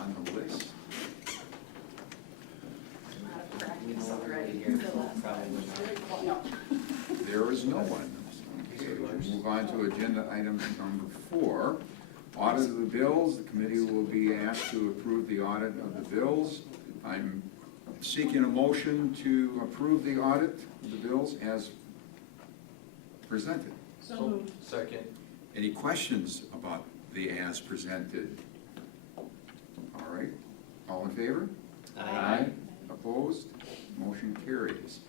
on the list? I'm out of practice No, already. here, The last probably time. not. No. There is no one. Okay, we'll move on to agenda item number 4. Audit of the bills. The committee will be asked to approve the audit of the bills. I'm seeking a motion to approve the audit of the bills as presented. So moved. Second. Any questions about the as presented? All right, all in favor? Aye. Opposed? Motion carries.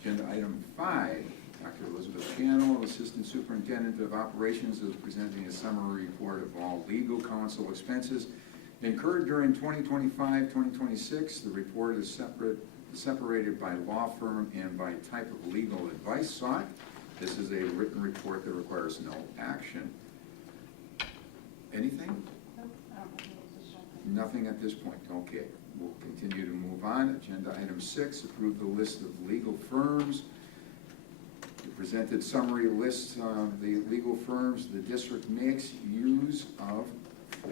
Agenda item 5, Dr. Elizabeth Channel, Assistant Superintendent of Operations, is presenting a summary report of all legal counsel expenses incurred during 2025-2026. The report is separated by law firm and by type of legal advice sought. This is a written report that requires no action. Anything? Nope, I don't know what was shown. Nothing at this point. Okay, we'll continue to move on. Agenda item 6, approve the list of legal firms. The presented summary lists of the legal firms the district makes use of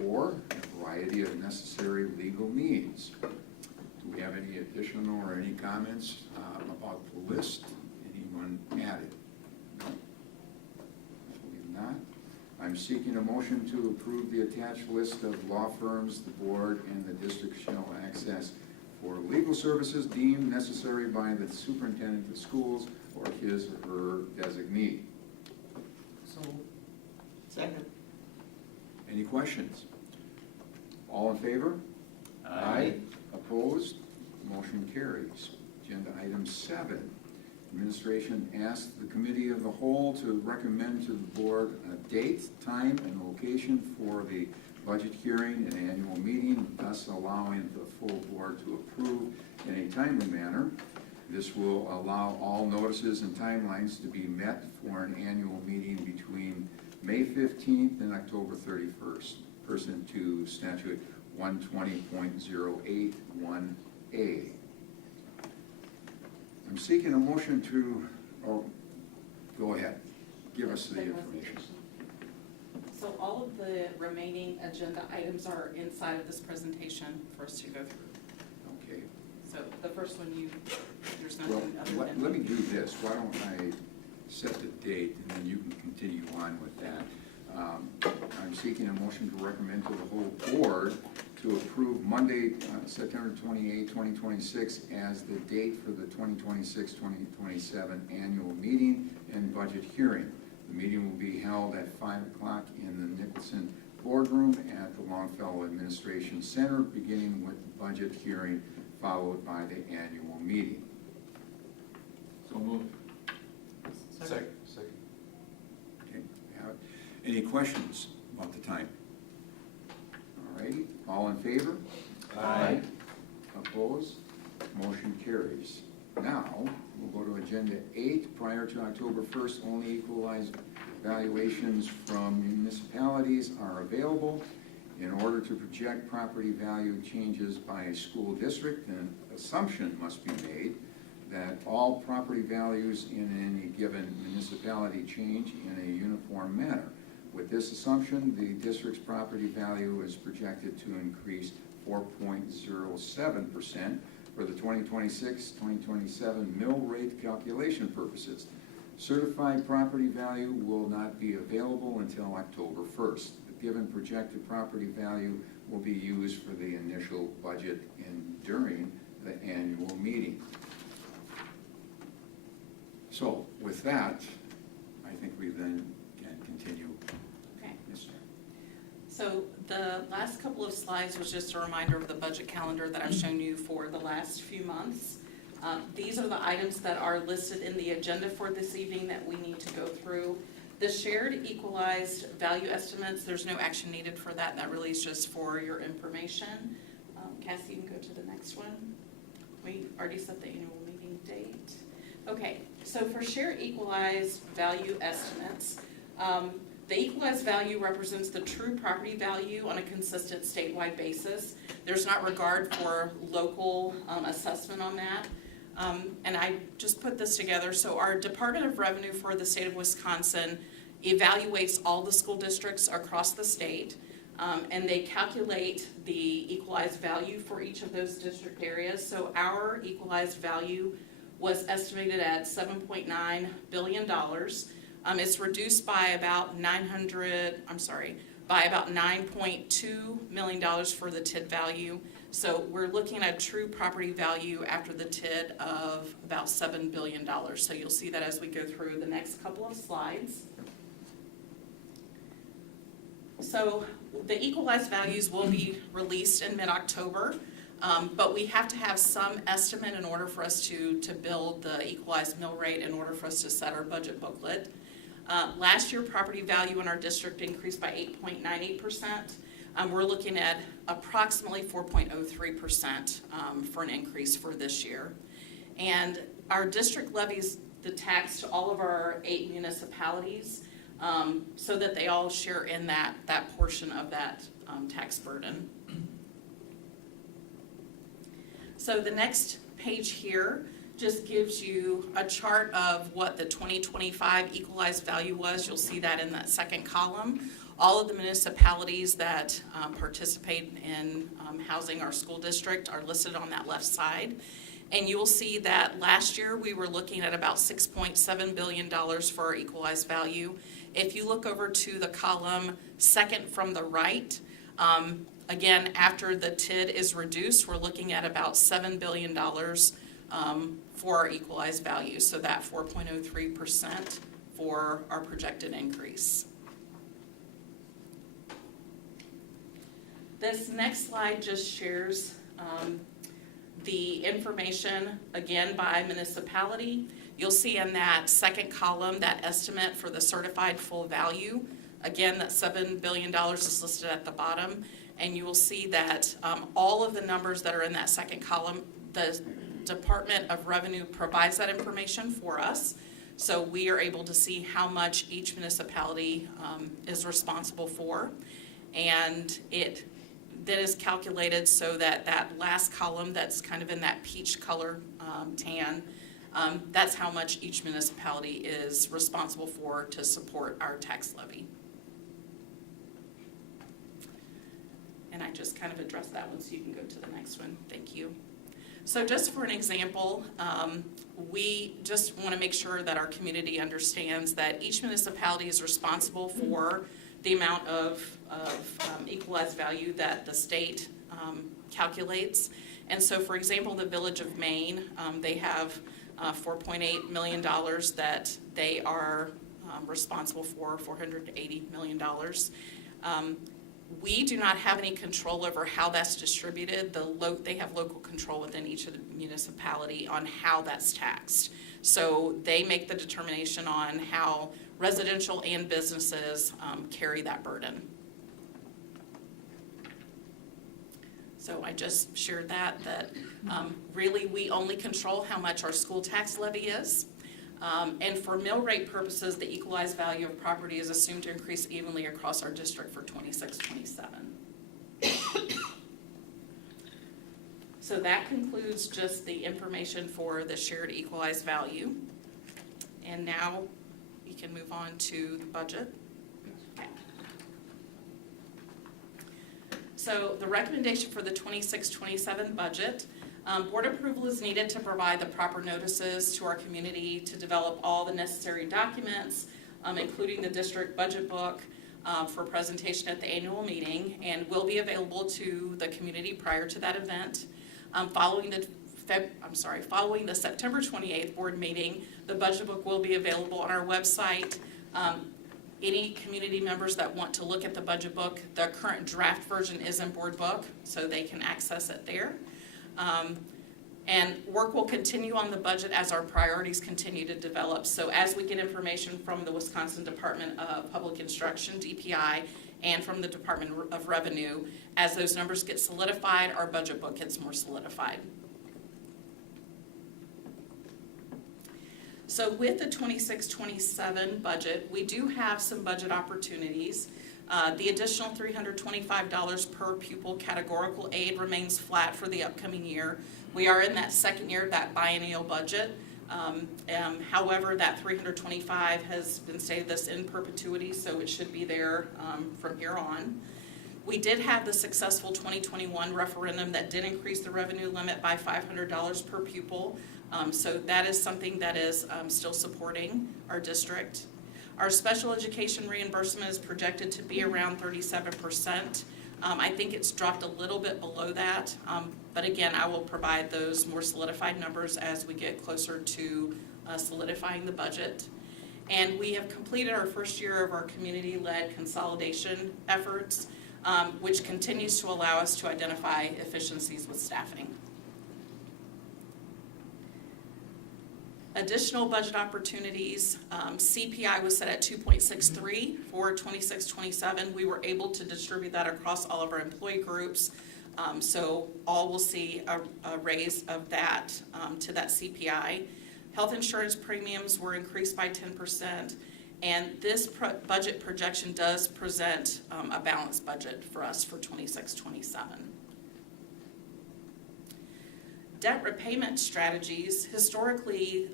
for a variety of necessary legal needs. Do we have any additional or any comments about the list? Anyone added? No? I believe not. I'm seeking a motion to approve the attached list of law firms the board and the district shall access for legal services deemed necessary by the superintendent of schools or his or her designee. So. Second. Any questions? All in favor? Aye. Opposed? Motion carries. Agenda item 7. Administration asked the committee of the whole to recommend to the board a date, time, and location for the budget hearing and annual meeting, thus allowing the full board to approve in a timely manner. This will allow all notices and timelines to be met for an annual meeting between May 15th and October 31st, pursuant to statute 120.081A. I'm seeking a motion to, oh, go ahead, give us the information. So all of the remaining agenda items are inside of this presentation for us to go through. Okay, So the first one, there's well, nothing other than. let me do this, why don't I set the date and then you can continue on with that. I'm seeking a motion to recommend to the whole board to approve Monday, September 28, 2026 as the date for the 2026-2027 annual meeting and budget hearing. The meeting will be held at 5 o'clock in the Nicholson boardroom at the Longfellow Administration Center, beginning with the budget hearing, followed by the annual meeting. So moved. Second. Okay, we have it. Any questions about the time? All righty, all in favor? Aye. Opposed? Motion carries. Now, we'll go to agenda 8. Prior to October 1st, only equalized valuations from municipalities are available. In order to project property value changes by a school district, an assumption must be made that all property values in any given municipality change in a uniform manner. With this assumption, the district's property value is projected to increase 4.07% for the 2026-2027 mill rate calculation purposes. Certified property value will not be available until October 1st. The given projected property value will be used for the initial budget and during the annual meeting. So with that, I think we then can continue. Okay. Yes, sir. So the last couple of slides was just a reminder of the budget calendar that I've shown you for the last few months. These are the items that are listed in the agenda for this evening that we need to go through. The shared equalized value estimates, there's no action needed for that. That really is just for your information. Cassie, you can go to the next one. We already set the annual meeting date. Okay, so for shared equalized value estimates, the equalized value represents the true property value on a consistent statewide basis. There's not regard for local assessment on that. And I just put this together. So our Department of Revenue for the state of Wisconsin evaluates all the school districts across the state. and they calculate the equalized value for each of those district areas. So our equalized value was estimated at $7.9 billion. It's reduced by about $9.2 million for the TID value. So we're looking at true property value after the TID of about $7 billion. So you'll see that as we go through the next couple of slides. So the equalized values will be released in mid-October, but we have to have some estimate in order for us to build the equalized mill rate in order for us to set our budget booklet. Last year, property value in our district increased by 8.98%. We're looking at approximately 4.03% for an increase for this year. And our district levies the tax to all of our 8 municipalities so that they all share in that portion of that tax burden. So the next page here just gives you a chart of what the 2025 equalized value was. You'll see that in that second column. All of the municipalities that participate in housing our school district are listed on that left side. And you will see that last year we were looking at about $6.7 billion for our equalized value. If you look over to the column second from the right, again, after the TID is reduced, we're looking at about $7 billion for our equalized value. So that 4.03% for our projected increase. This next slide just shares the information, again, by municipality. You'll see in that second column that estimate for the certified full value. Again, that $7 billion is listed at the bottom. And you will see that all of the numbers that are in that second column, the Department of Revenue provides that information for us. So we are able to see how much each municipality is responsible for. And it that is calculated so that that last column that's kind of in that peach color tan, that's how much each municipality is responsible for to support our tax levy. And I just kind of addressed that one, so you can go to the next one. Thank you. So just for an example, we just want to make sure that our community understands that each municipality is responsible for the amount of equalized value that the state calculates. And so, for example, the Village of Maine, they have $4.8 million that they are responsible for, $480 million. We do not have any control over how that's distributed. They have local control within each of the municipality on how that's taxed. So they make the determination on how residential and businesses carry that burden. So I just shared that really we only control how much our school tax levy is. And for mill rate purposes, the equalized value of property is assumed to increase evenly across our district for 26-27. So that concludes just the information for the shared equalized value. And now we can move on to the budget. Okay. So the recommendation for the 26-27 budget, board approval is needed to provide the proper notices to our community to develop all the necessary documents, including the district budget book for presentation at the annual meeting, and will be available to the community prior to that event. Following the September 28th board meeting, the budget book will be available on our website. Any community members that want to look at the budget book, the current draft version is in board book, so they can access it there. And work will continue on the budget as our priorities continue to develop. So as we get information from the Wisconsin Department of Public Instruction, DPI, and from the Department of Revenue, as those numbers get solidified, our budget book gets more solidified. So with the 26-27 budget, we do have some budget opportunities. The additional $325 per pupil categorical aid remains flat for the upcoming year. We are in that second year of that biennial budget. However, that $325 has been stated this in perpetuity, so it should be there from here on. We did have the successful 2021 referendum that did increase the revenue limit by $500 per pupil. So that is something that is still supporting our district. Our special education reimbursement is projected to be around 37%. I think it's dropped a little bit below that, but again, I will provide those more solidified numbers as we get closer to solidifying the budget. And we have completed our first year of our community-led consolidation efforts, which continues to allow us to identify efficiencies with staffing. Additional budget opportunities, CPI was set at 2.63 for 26-27. We were able to distribute that across all of our employee groups, so all will see a raise of that to that CPI. Health insurance premiums were increased by 10%, and this budget projection does present a balanced budget for us for 26-27. Debt repayment strategies. Historically,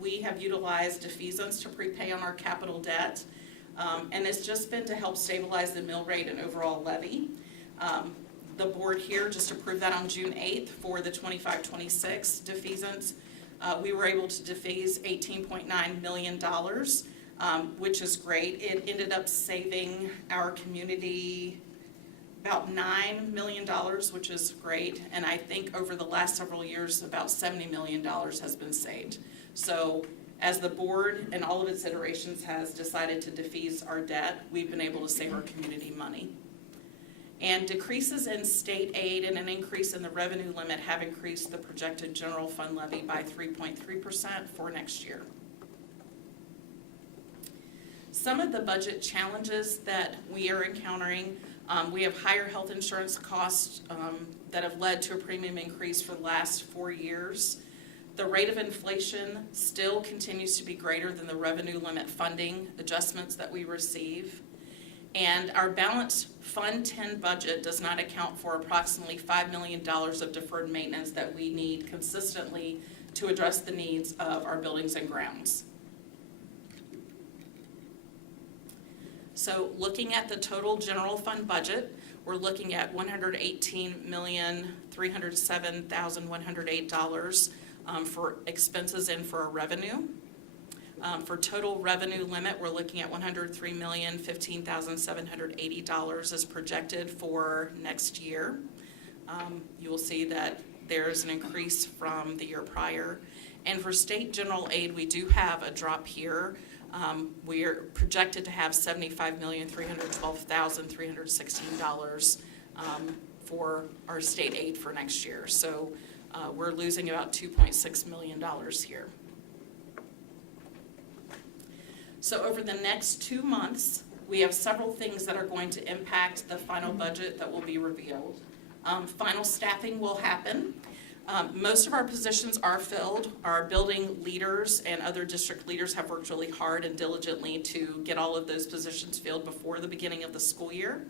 we have utilized defeasance to prepay on our capital debt, and it's just been to help stabilize the mill rate and overall levy. The board here just approved that on June 8th for the 25-26 defeasance. We were able to defease $18.9 million, which is great. It ended up saving our community about $9 million, which is great, and I think over the last several years, about $70 million has been saved. So as the board and all of its iterations has decided to defease our debt, we've been able to save our community money. And decreases in state aid and an increase in the revenue limit have increased the projected general fund levy by 3.3% for next year. Some of the budget challenges that we are encountering, we have higher health insurance costs that have led to a premium increase for the last 4 years. The rate of inflation still continues to be greater than the revenue limit funding adjustments that we receive. And our balanced Fund 10 budget does not account for approximately $5 million of deferred maintenance that we need consistently to address the needs of our buildings and grounds. So looking at the total general fund budget, we're looking at $118,307,108 for expenses and for our revenue. For total revenue limit, we're looking at $103,015,780 as projected for next year. You will see that there's an increase from the year prior. And for state general aid, we do have a drop here. We're projected to have $75,312,316 for our state aid for next year. So we're losing about $2.6 million here. So over the next 2 months, we have several things that are going to impact the final budget that will be revealed. Final staffing will happen. Most of our positions are filled. Our building leaders and other district leaders have worked really hard and diligently to get all of those positions filled before the beginning of the school year.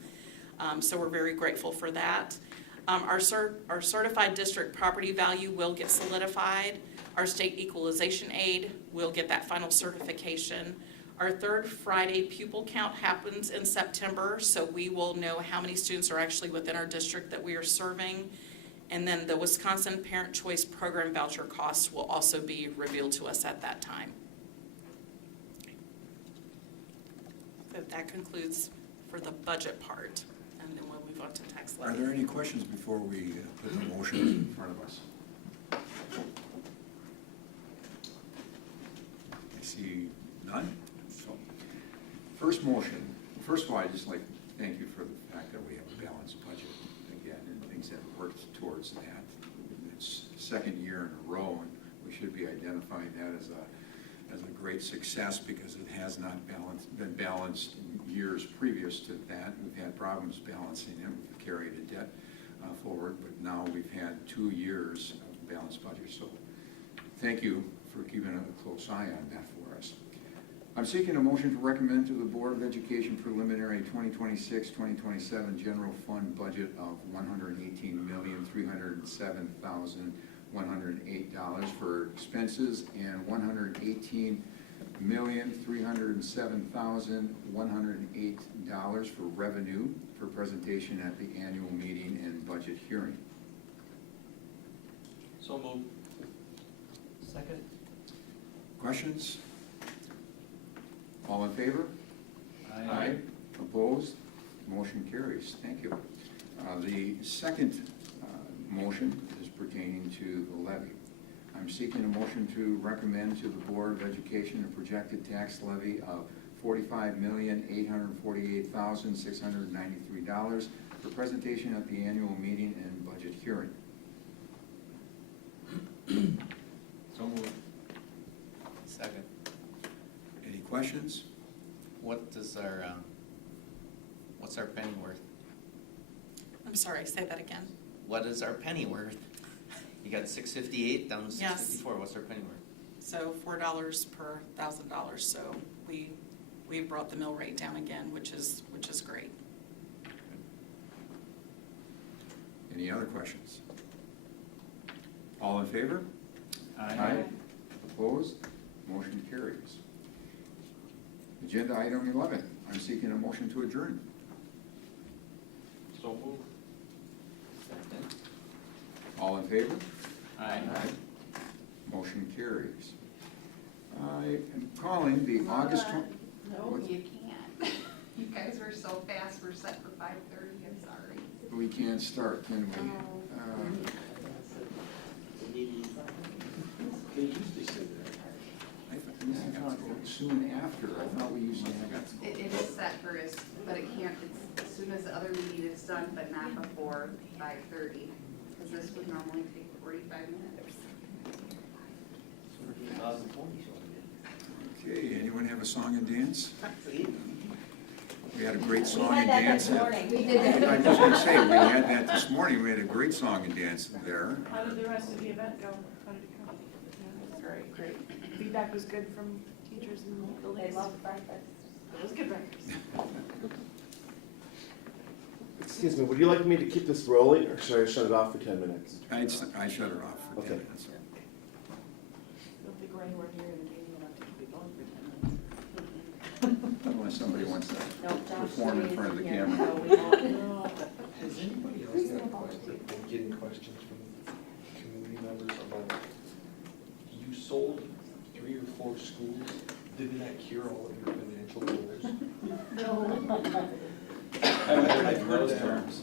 So we're very grateful for that. Our certified district property value will get solidified. Our state equalization aid will get that final certification. Our third Friday pupil count happens in September, so we will know how many students are actually within our district that we are serving. And then the Wisconsin Parent Choice Program voucher costs will also be revealed to us at that time. So that concludes for the budget part, and then we'll move on to tax levy. Are there any questions before we put the motion in front of us? I see none. So, First motion. First of all, I'd just like to thank you for the fact that we have a balanced budget again, and things have worked towards that. It's the second year in a row, and we should be identifying that as a great success because it has not been balanced in years previous to that. We've had problems balancing it. We've carried a debt forward, but now we've had 2 years of balanced budget. So thank you for keeping a close eye on that for us. I'm seeking a motion to recommend to the Board of Education preliminary 2026-2027 general fund budget of $118,307,108 for expenses and $118,307,108 $1,307,108 for revenue for presentation at the annual meeting and budget hearing. So moved. Second. Questions? All in favor? Aye. Opposed? Motion carries. Thank you. The second motion is pertaining to the levy. I'm seeking a motion to recommend to the Board of Education a projected tax levy of $45,848,693 for presentation at the annual meeting and budget hearing. So moved. Second. Any questions? What does our, what's our penny worth? I'm sorry, say that again. What is our penny worth? You got 658 down to Yes. 654. What's our penny worth? So $4 per $1,000, so we brought the mill rate down again, which is great. Any other questions? All in favor? Opposed? Motion carries. Agenda item 11, I'm seeking a motion to adjourn. So moved. Second. All in favor? Aye. Motion carries. I am calling the August. No, you can't. You guys were so fast, we're set for 5:30, I'm sorry. We can't start, can we? They used to say that. I thought soon after, I thought we used to have. It is set for us, but it can't, it's as soon as the other meeting is done, but not before 5:30, because this would normally take 45 minutes. Okay, anyone have a song and dance? We had a great We song had and that dance. this morning. We did that. I was just gonna say, we had that this morning, we had a great song and dance there. How did the rest of the event go? How did it go? Yeah, it was great. Feedback was good from teachers and They buildings. loved breakfast. It was good breakfast. Excuse me, would you like me to keep this rolling, or should I shut it off for 10 minutes? I shut it off for 10 Okay. minutes. I don't think we're anywhere near the meeting enough to keep it going for 10 minutes. Unless somebody wants to No, Josh, perform in front of the here. camera. No, we won't. Has anybody else got questions, been getting questions from community members about, you sold 3 or 4 schools, didn't that cure all of your financial goals? No. I've heard those terms.